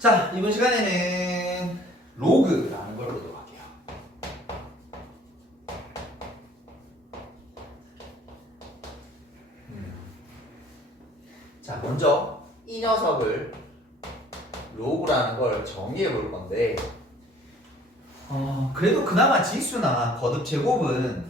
자, 이번 시간에는 로그라는 걸 보도록 할게요. 자, 먼저 이 녀석을 로그라는 걸 정의해 볼 건데 그래도 그나마 지수나 거듭 제곱은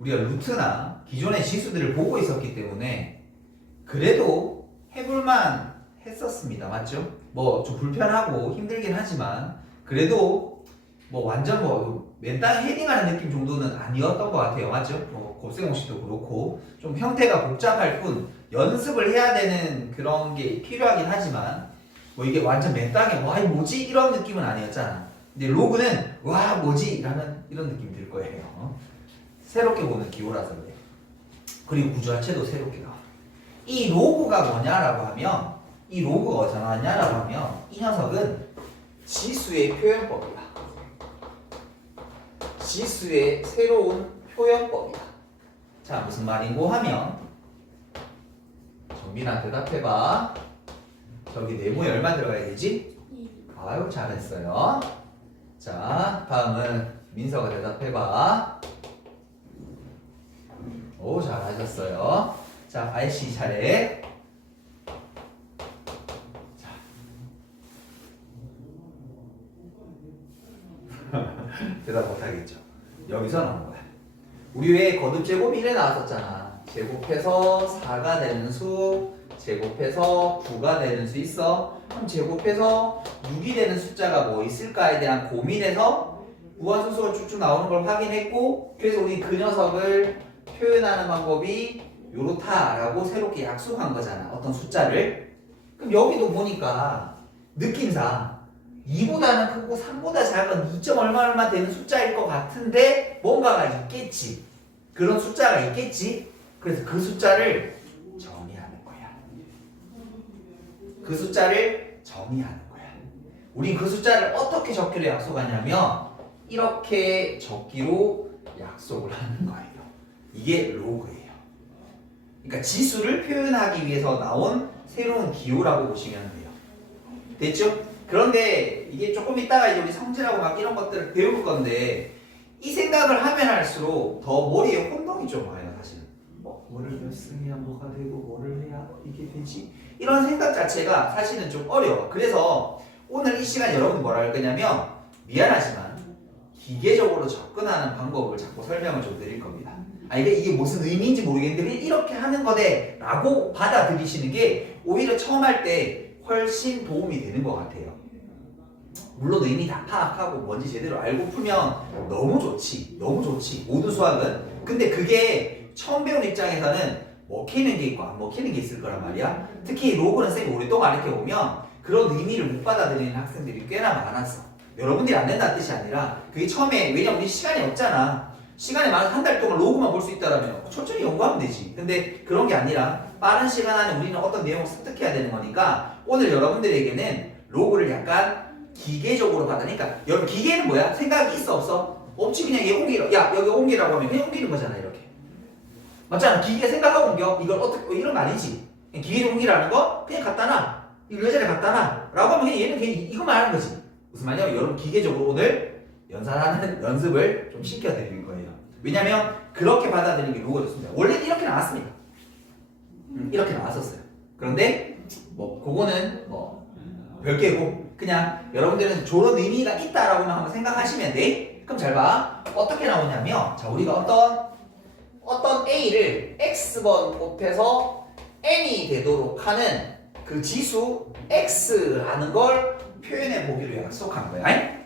우리가 루트나 기존의 지수들을 보고 있었기 때문에 그래도 해볼만 했었습니다. 맞죠? 뭐 좀 불편하고 힘들긴 하지만 그래도 뭐 완전 뭐 맨땅에 헤딩하는 느낌 정도는 아니었던 것 같아요. 맞죠? 뭐 곱셈공식도 그렇고 좀 형태가 복잡할 뿐 연습을 해야 되는 그런 게 필요하긴 하지만 뭐 이게 완전 맨땅에 와 이 뭐지? 이런 느낌은 아니었잖아. 근데 로그는 와 뭐지? 라는 이런 느낌이 들 거예요. 새롭게 보는 기호라서 그래요. 그리고 구조 자체도 새롭게 나와요. 이 로그가 뭐냐라고 하면 이 로그가 어디서 나왔냐라고 하면 이 녀석은 지수의 표현법이야. 지수의 새로운 표현법이야. 자, 무슨 말인고 하면 정민아 대답해봐. 저기 네모에 얼마 들어가야 되지? 아유 잘했어요. 자, 다음은 민서가 대답해봐. 오 잘하셨어요. 자, 아이씨 차례. 대답 못하겠죠. 여기서 나온 거야. 우리 왜 거듭 제곱 1에 나왔었잖아. 제곱해서 4가 되는 수, 제곱해서 9가 되는 수 있어. 그럼 제곱해서 6이 되는 숫자가 뭐 있을까에 대한 고민에서 무한소수가 쭉쭉 나오는 걸 확인했고, 그래서 우리 그 녀석을 표현하는 방법이 요렇다라고 새롭게 약속한 거잖아. 어떤 숫자를. 그럼 여기도 보니까 느낌상 2보다는 크고 3보다 작은 2점 얼마 되는 숫자일 것 같은데 뭔가가 있겠지. 그런 숫자가 있겠지. 그래서 그 숫자를 정의하는 거야. 그 숫자를 정의하는 거야. 우린 그 숫자를 어떻게 적기로 약속하냐면 이렇게 적기로 약속을 하는 거예요. 이게 로그예요. 그러니까 지수를 표현하기 위해서 나온 새로운 기호라고 보시면 돼요. 됐죠? 그런데 이게 조금 있다가 이제 우리 성질하고 막 이런 것들을 배울 건데 이 생각을 하면 할수록 더 머리에 혼동이 좀 와요. 사실은 뭐를 몇 승해야 뭐가 되고 뭐를 해야 이게 되지 이런 생각 자체가 사실은 좀 어려워. 그래서 오늘 이 시간 여러분 뭐라 할 거냐면 미안하지만 기계적으로 접근하는 방법을 자꾸 설명을 좀 드릴 겁니다. 이게 무슨 의미인지 모르겠는데 이렇게 하는 거네 라고 받아들이시는 게 오히려 처음 할 때 훨씬 도움이 되는 것 같아요. 물론 의미 다 파악하고 뭔지 제대로 알고 풀면 너무 좋지. 너무 좋지. 모든 수학은. 근데 그게 처음 배운 입장에서는 먹히는 게 있고 안 먹히는 게 있을 거란 말이야. 특히 로그는 쌤이 오랫동안 가르쳐보면 그런 의미를 못 받아들이는 학생들이 꽤나 많았어. 여러분들이 안 된다는 뜻이 아니라 그게 처음에 왜냐면 우리 시간이 없잖아. 시간이 많아서 한 달 동안 로그만 볼 수 있다라면 천천히 연구하면 되지. 근데 그런 게 아니라 빠른 시간 안에 우리는 어떤 내용을 습득해야 되는 거니까 오늘 여러분들에게는 로그를 약간 기계적으로 받으니까 여러분 기계는 뭐야? 생각이 있어 없어? 없지. 그냥 얘 옮기라. 야 여기 옮기라고 하면 그냥 옮기는 거잖아. 이렇게 맞잖아. 기계 생각하고 옮겨. 이걸 어떻게 이런 거 아니지. 기계 옮기라는 거 그냥 갖다 놔. 이거 여자를 갖다 놔 라고 하면 그냥 얘는 그냥 이거만 하는 거지. 무슨 말이냐면 여러분 기계적으로 오늘 연산하는 연습을 좀 시켜드릴 거예요. 왜냐면 그렇게 받아들이는 게 로그가 좋습니다. 원래는 이렇게 나왔습니다. 이렇게 나왔었어요. 그런데 뭐 그거는 뭐 별개고 그냥 여러분들은 저런 의미가 있다라고만 한번 생각하시면 돼. 그럼 잘 봐. 어떻게 나오냐면 자 우리가 어떤 A를 X번 곱해서 N이 되도록 하는 그 지수 X라는 걸 표현해 보기로 약속한 거야.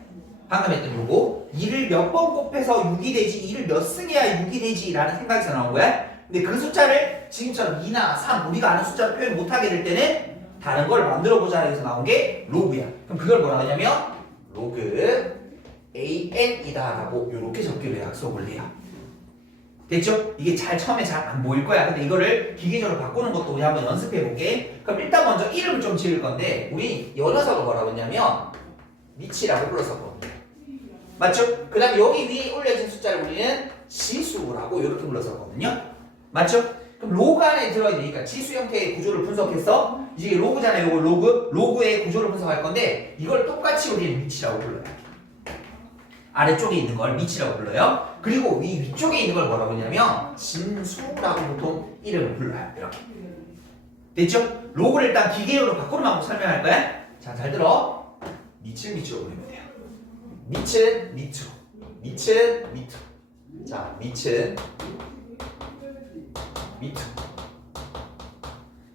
방금 했던 거고 2를 몇 번 곱해서 6이 되지 2를 몇 승해야 6이 되지 라는 생각에서 나온 거야. 근데 그 숫자를 지금처럼 2나 3 우리가 아는 숫자로 표현 못하게 될 때는 다른 걸 만들어 보자 해서 나온 게 로그야. 그럼 그걸 뭐라 하냐면 로그 AN이다 라고 이렇게 적기로 약속을 해요. 됐죠? 이게 처음에 잘 안 보일 거야. 근데 이거를 기계적으로 바꾸는 것도 우리 한번 연습해 볼게. 그럼 일단 먼저 이름을 좀 지을 건데 우리 이 녀석을 뭐라고 했냐면 미치라고 불렀었거든요. 맞죠? 그 다음에 여기 위에 올려진 숫자를 우리는 지수라고 이렇게 불렀었거든요. 맞죠? 그럼 로그 안에 들어있으니까 지수 형태의 구조를 분석했어. 이제 로그잖아요. 이거 로그. 로그의 구조를 분석할 건데 이걸 똑같이 우리는 미치라고 불러요. 아래쪽에 있는 걸 미치라고 불러요. 그리고 이 위쪽에 있는 걸 뭐라고 하냐면 진수라고 보통 이름을 불러요. 이렇게. 됐죠? 로그를 일단 기계로 바꾸는 방법 설명할 거야. 자, 잘 들어. 밑으로 보내면 돼요. 밑은 밑으로. 자, 밑은 밑으로.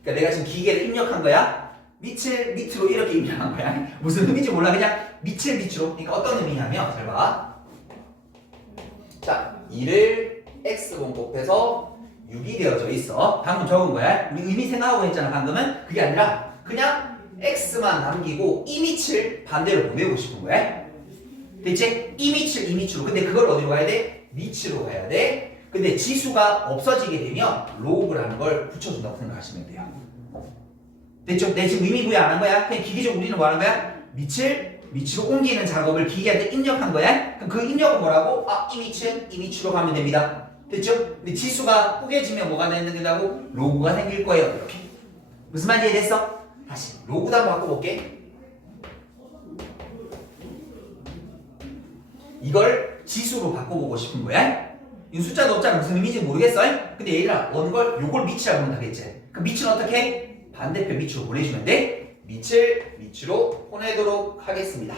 그러니까 내가 지금 기계를 입력한 거야. 밑으로 이렇게 입력한 거야. 무슨 의미인지 몰라. 그냥 밑으로. 그러니까 어떤 의미냐면 잘 봐. 자, 2를 x번 곱해서 6이 되어져 있어. 방금 적은 거야. 우리 의미 생각하고 했잖아. 방금은 그게 아니라 그냥 x만 남기고 이 밑을 반대로 보내고 싶은 거야. 됐지? 이 밑으로. 근데 그걸 어디로 가야 돼? 밑으로 가야 돼. 근데 지수가 없어지게 되면 로그라는 걸 붙여준다고 생각하시면 돼요. 됐죠? 내 지금 의미 부여 안 한 거야? 그냥 기계적으로 우리는 뭐 하는 거야? 밑으로 옮기는 작업을 기계한테 입력한 거야? 그럼 그 입력은 뭐라고? 아, 이 밑으로 가면 됩니다. 됐죠? 근데 지수가 꾸겨지면 뭐가 된다고? 로그가 생길 거예요. 이렇게. 무슨 말인지 이해됐어? 다시 로그도 한번 바꿔볼게. 이걸 지수로 바꿔보고 싶은 거야? 이 숫자도 없잖아. 무슨 의미인지 모르겠어? 근데 얘들아, 요걸 밑이라고 한다겠지? 그럼 밑은 어떻게? 반대편 밑으로 보내주면 돼? 밑으로 보내도록 하겠습니다.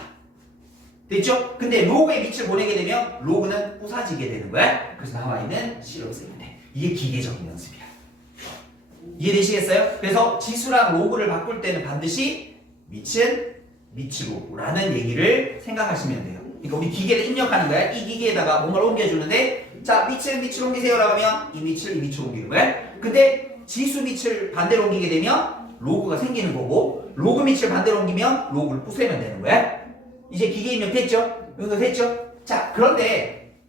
됐죠? 근데 로그의 밑을 보내게 되면 로그는 부사지게 되는 거야. 그래서 나와있는 C로 쓰면 돼. 이게 기계적인 연습이야. 이해되시겠어요? 그래서 지수랑 로그를 바꿀 때는 반드시 밑은 밑으로 라는 얘기를 생각하시면 돼요. 그러니까 우리 기계를 입력하는 거야. 이 기계에다가 뭔가를 옮겨주는데 자, 밑으로 옮기세요라고 하면 이 밑으로 옮기는 거야. 근데 지수 밑을 반대로 옮기게 되면 로그가 생기는 거고 로그 밑을 반대로 옮기면 로그를 부수면 되는 거야. 이제 기계 입력 됐죠? 이거 됐죠? 자, 그런데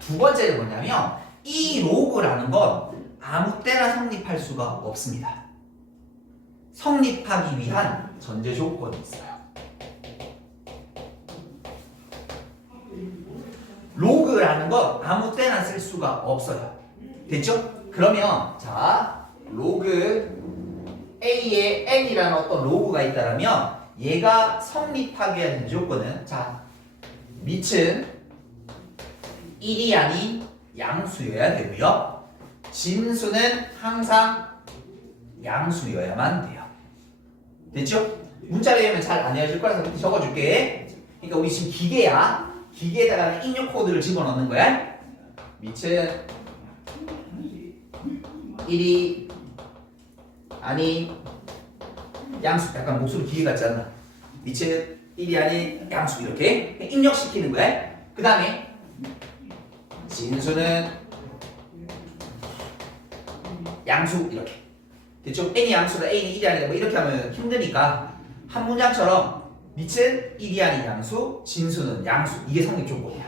두 번째는 뭐냐면 이 로그라는 건 아무 때나 성립할 수가 없습니다. 성립하기 위한 전제 조건이 있어요. 로그라는 건 아무 때나 쓸 수가 없어요. 됐죠? 그러면 자, 로그 A에 N이라는 어떤 로그가 있다면 얘가 성립하기 위한 조건은 자, 밑은 1이 아닌 양수여야 되고요. 진수는 항상 양수여야만 돼요. 됐죠? 문자로 외우면 잘 안 외워질 거라서 이렇게 적어줄게. 그러니까 우리 지금 기계야. 기계에다가 입력 코드를 집어넣는 거야. 밑은 1이 아닌 양수. 약간 목소리 기계 같지 않나? 밑은 1이 아닌 양수. 이렇게 입력시키는 거야. 그 다음에 진수는 양수. 이렇게. 됐죠? n이 양수다, a는 1이 아니다. 뭐 이렇게 하면 힘드니까 한 문장처럼 밑은 1이 아닌 양수, 진수는 양수. 이게 성립 조건이야.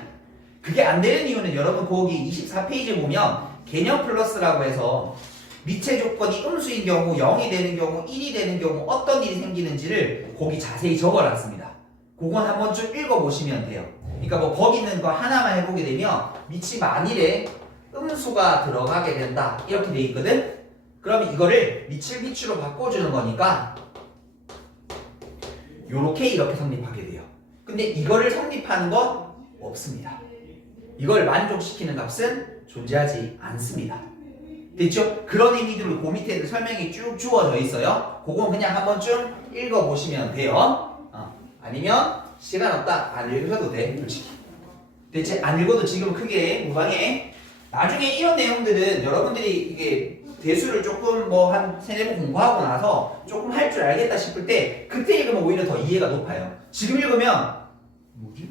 그게 안 되는 이유는 여러분 거기 24페이지에 보면 개념 플러스라고 해서 밑의 조건이 음수인 경우, 0이 되는 경우, 1이 되는 경우 어떤 일이 생기는지를 거기 자세히 적어놨습니다. 그건 한 번쯤 읽어보시면 돼요. 그러니까 뭐 거기 있는 거 하나만 해보게 되면 밑이 만일에 음수가 들어가게 된다 이렇게 돼 있거든. 그러면 이거를 밑으로 바꿔주는 거니까 요렇게 이렇게 성립하게 돼요. 근데 이거를 성립하는 건 없습니다. 이걸 만족시키는 값은 존재하지 않습니다. 됐죠? 그런 의미들로 그 밑에 설명이 쭉 주어져 있어요. 그건 그냥 한 번쯤 읽어보시면 돼요. 아니면 시간 없다 안 읽으셔도 돼. 솔직히. 됐지? 안 읽어도 지금 크게 무방해. 나중에 이런 내용들은 여러분들이 이게 대수를 조금 뭐 한 3-4번 공부하고 나서 조금 할 줄 알겠다 싶을 때 그때 읽으면 오히려 더 이해가 높아요. 지금 읽으면 뭐지?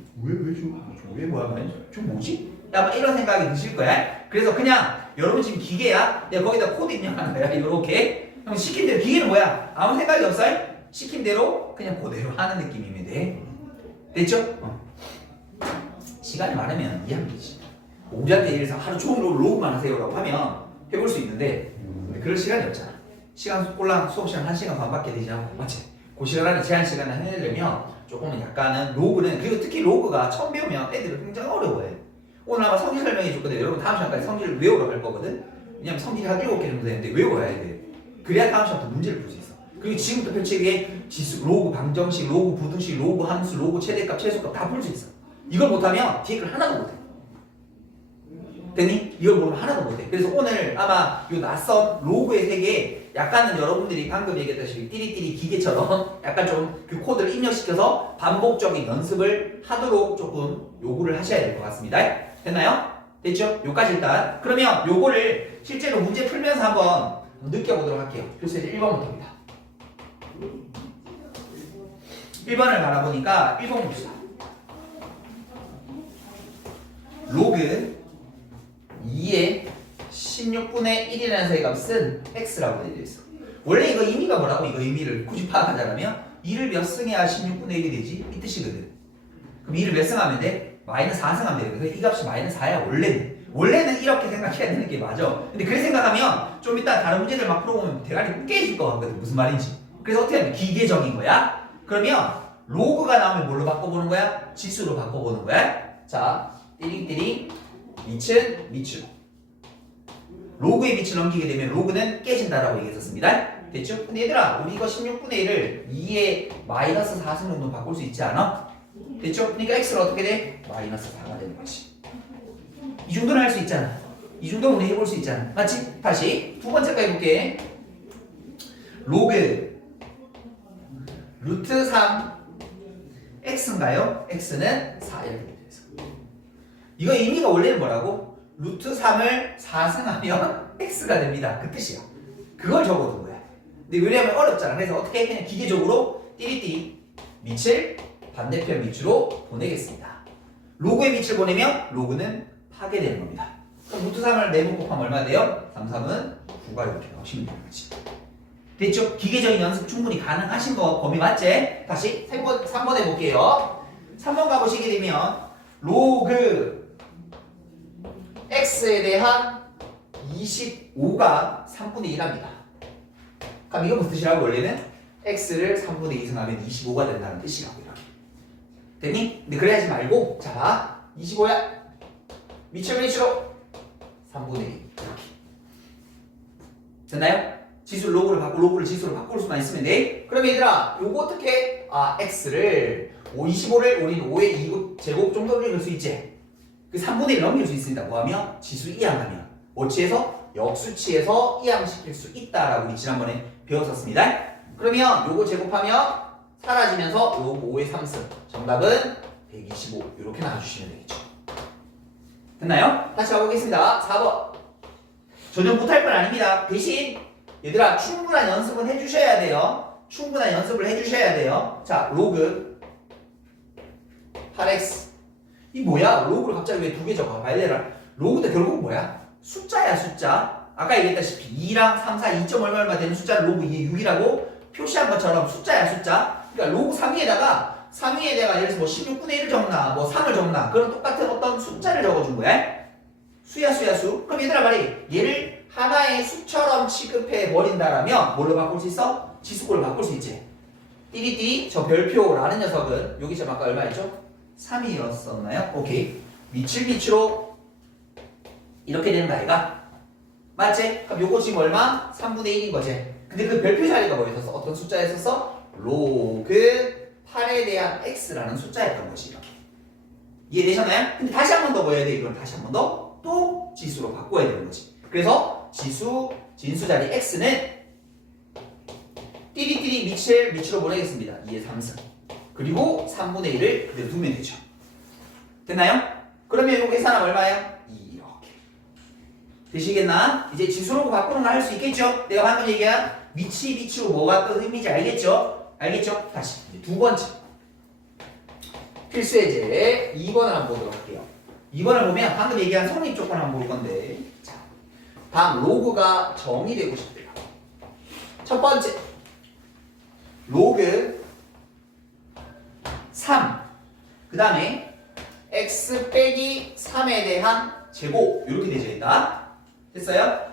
왜 뭐야? 좀 뭐지? 야, 이런 생각이 드실 거야. 그래서 그냥 여러분 지금 기계야. 내가 거기다 코드 입력하는 거야. 이렇게. 그럼 시킨 대로 기계는 뭐야? 아무 생각이 없어요? 시킨 대로 그냥 그대로 하는 느낌이면 돼. 됐죠? 시간이 많으면 이해하면 되지. 오전에 예를 들어서 하루 종일 로그만 하세요라고 하면 해볼 수 있는데 그럴 시간이 없잖아. 시간 꼴랑 수업 시간 1시간 반밖에 되지 않고 맞지? 그 시간 안에 제한 시간을 해내려면 조금은 약간은 로그는 그리고 특히 로그가 처음 배우면 애들은 굉장히 어려워해. 오늘 아마 성질 설명해 줄 건데 여러분 다음 시간까지 성질을 외우러 갈 거거든. 왜냐면 성질이 한 7개 정도 되는데 외워야 돼. 그래야 다음 시간부터 문제를 풀 수 있어. 그리고 지금부터 펼치기에 지수, 로그 방정식, 로그 부등식, 로그 함수, 로그 최대값, 최소값 다 풀 수 있어. 이걸 못하면 뒤에 걸 하나도 못해. 됐니? 이걸 모르면 하나도 못해. 그래서 오늘 아마 이 낯선 로그의 세계에 약간은 여러분들이 방금 얘기했다시피 띠리띠리 기계처럼 약간 좀 그 코드를 입력시켜서 반복적인 연습을 하도록 조금 요구를 하셔야 될 것 같습니다. 됐나요? 됐죠? 요까지 일단. 그러면 요거를 실제로 문제 풀면서 한번 느껴보도록 할게요. 교수님 1번부터입니다. 1번을 바라보니까 1번 봅시다. 로그 2의 16분의 1이라는 세값은 x라고 되어 있어. 원래 이거 의미가 뭐라고? 이거 의미를 굳이 파악하자면 2를 몇 승해야 16분의 1이 되지? 이 뜻이거든. 그럼 2를 몇 승하면 돼? 마이너스 4승하면 되거든. 이 값이 마이너스 4야 원래는. 원래는 이렇게 생각해야 되는 게 맞아. 근데 그렇게 생각하면 좀 이따 다른 문제들 막 풀어보면 대가리 깨질 것 같거든. 무슨 말인지. 그래서 어떻게 하면 기계적인 거야? 그러면 로그가 나오면 뭘로 바꿔보는 거야? 지수로 바꿔보는 거야. 자, 띠링띠링 밑은 밑으로. 로그의 밑을 넘기게 되면 로그는 깨진다라고 얘기했었습니다. 됐죠? 근데 얘들아, 우리 이거 16분의 1을 2의 마이너스 4승 정도 바꿀 수 있지 않아? 됐죠? 그러니까 x를 어떻게 돼? 마이너스 4가 되는 거지. 이 정도는 할 수 있잖아. 이 정도는 우리 해볼 수 있잖아. 맞지? 다시 두 번째 거 해볼게. 로그 루트 3 x인가요? x는 4 이렇게 돼서. 이거 의미가 원래는 뭐라고? 루트 3을 4승하면 x가 됩니다. 그 뜻이야. 그걸 적어둔 거야. 근데 왜냐면 어렵잖아. 그래서 어떻게 해? 그냥 기계적으로 띠리띠리 밑을 반대편 밑으로 보내겠습니다. 로그의 밑을 보내면 로그는 파괴되는 겁니다. 그럼 루트 3을 4번 곱하면 얼마 돼요? 3, 3은 9가 이렇게 나오시면 되는 거지. 됐죠? 기계적인 연습 충분히 가능하신 거 범위 맞지? 다시 3번 해볼게요. 3번 가보시게 되면 로그 x에 대한 25가 3분의 1합니다. 그럼 이거 무슨 뜻이라고? 원래는 x를 3분의 2승하면 25가 된다는 뜻이라고 이렇게. 됐니? 근데 그래 하지 말고 자 25야 밑으로 3분의 2 이렇게. 됐나요? 지수를 로그를 지수로 바꿀 수만 있으면 돼. 그럼 얘들아 요거 어떻게 x를 25를 우리는 5의 2곱 제곱 정도로 읽을 수 있지. 그 3분의 1 넘길 수 있습니다. 뭐하면 지수 이항하면 어치에서 역수치에서 이항시킬 수 있다라고 우리 지난번에 배웠었습니다. 그러면 요거 제곱하면 사라지면서 요거 5의 3승 정답은 125 이렇게 나와주시면 되겠죠. 됐나요? 다시 가보겠습니다. 4번 전혀 못할 건 아닙니다. 대신 얘들아 충분한 연습은 해주셔야 돼요. 충분한 연습을 해주셔야 돼요. 자 로그 8x 이 뭐야? 로그를 갑자기 왜 2개 적어? 봐야 로그도 결국 뭐야? 숫자야 숫자. 아까 얘기했다시피 2랑 3, 4, 2점 얼마 되는 숫자를 로그 2의 6이라고 표시한 것처럼 숫자야 숫자. 그러니까 로그 3위에다가 3위에다가 예를 들어서 뭐 16분의 1을 적나 뭐 3을 적나 그런 똑같은 어떤 숫자를 적어준 거야. 수야 수. 그럼 얘들아 말이 얘를 하나의 수처럼 취급해 버린다라면 뭘로 바꿀 수 있어? 지수꼴로 바꿀 수 있지. 띠리띠리 저 별표라는 녀석은 여기 지금 아까 얼마였죠? 3이었었나요? 오케이. 밑으로 이렇게 되는 거 아이가? 맞지? 그럼 요거 지금 얼마? 3분의 1인 거지. 근데 그 별표 자리가 뭐였었어? 어떤 숫자였었어? 로그 8에 대한 x라는 숫자였던 것이 이렇게. 이해되셨나요? 근데 다시 한 번 더 뭐 해야 돼? 이건 다시 한 번 더 또 지수로 바꿔야 되는 거지. 그래서 지수 진수 자리 x는 띠리띠리 밑으로 보내겠습니다. 2의 3승. 그리고 3분의 1을 그대로 두면 되죠. 됐나요? 그러면 이거 계산하면 얼마예요? 2 이렇게. 되시겠나? 이제 지수로 바꾸는 거 할 수 있겠죠? 내가 방금 얘기한 밑으로 뭐가 또 의미인지 알겠죠? 알겠죠? 다시 이제 두 번째 필수예제 2번을 한번 보도록 할게요. 2번을 보면 방금 얘기한 성립 조건 한번 볼 건데 자, 다음 로그가 정의되고 싶대요. 첫 번째 로그 3 그 다음에 x 빼기 3에 대한 제곱 이렇게 되어 있다. 됐어요?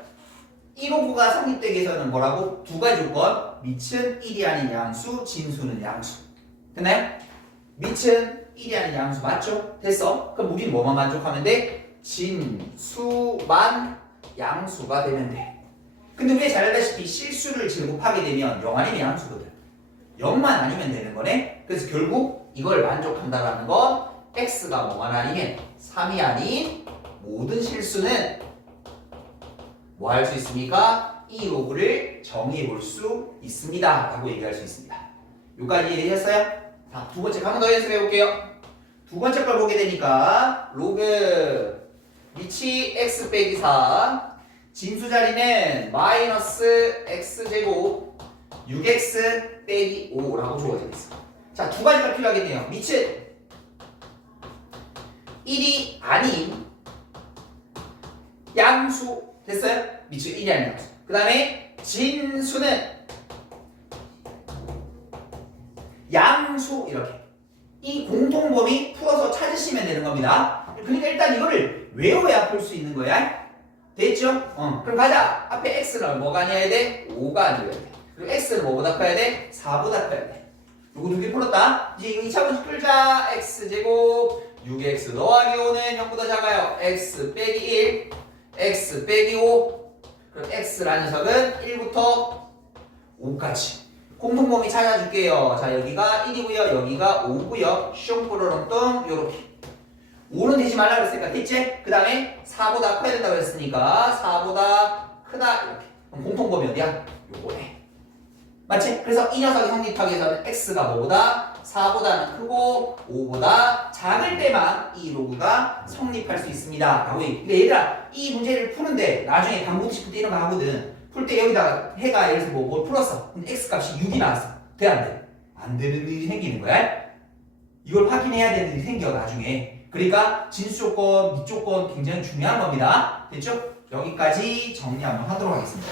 이 로그가 성립되기 위해서는 뭐라고? 두 가지 조건 밑은 1이 아닌 양수 진수는 양수. 됐나요? 밑은 1이 아닌 양수 맞죠? 됐어? 그럼 우리는 뭐만 만족하면 돼? 진수만 양수가 되면 돼. 근데 우리가 잘 알다시피 실수를 제곱하게 되면 0 아니면 양수거든. 0만 아니면 되는 거네. 그래서 결국 이걸 만족한다라는 건 x가 뭐가 아니면 3이 아닌 모든 실수는 뭐 할 수 있습니까? 이 로그를 정의해 볼 수 있습니다 라고 얘기할 수 있습니다. 여기까지 이해되셨어요? 자, 두 번째 한 번 더 연습해 볼게요. 두 번째 걸 보게 되니까 로그 위치 x 빼기 4 진수 자리는 마이너스 x제곱 6x 빼기 5라고 주어져 있어. 자, 두 가지가 필요하겠네요. 밑은 1이 아닌 양수 됐어요? 밑은 1이 아닌 양수. 그 다음에 진수는 양수 이렇게. 이 공통범위 풀어서 찾으시면 되는 겁니다. 그러니까 일단 이거를 외워야 풀 수 있는 거야. 됐죠? 그럼 가자. 앞에 x는 뭐가 아니어야 돼? 5가 아니어야 돼. 그리고 x는 뭐보다 커야 돼? 4보다 커야 돼. 요거 두 개 풀었다. 이제 이거 2차분식 풀자. x제곱 6x 더하기 5는 0보다 작아요. x 빼기 1 x 빼기 5 그럼 x라는 녀석은 1부터 5까지 공통범위 찾아줄게요. 자, 여기가 1이고요. 여기가 5고요. 숑뿌러렁뚱 요렇게 5는 되지 말라 그랬으니까 됐지? 그 다음에 4보다 커야 된다고 했으니까 4보다 크다 이렇게. 그럼 공통범위 어디야? 요거네. 맞지? 그래서 이 녀석이 성립하기 위해서는 x가 뭐보다 4보다는 크고 5보다 작을 때만 이 로그가 성립할 수 있습니다 라고 얘기. 근데 얘들아 이 문제를 푸는데 나중에 방구도 싶을 때 이런 거 하거든. 풀 때 여기다가 해가 예를 들어서 뭘 풀었어. 근데 x 값이 6이 나왔어. 돼 안 돼? 안 되는 일이 생기는 거야. 이걸 확인해야 되는 일이 생겨 나중에. 그러니까 진수 조건, 밑 조건 굉장히 중요한 겁니다. 됐죠? 여기까지 정리 한번 하도록 하겠습니다.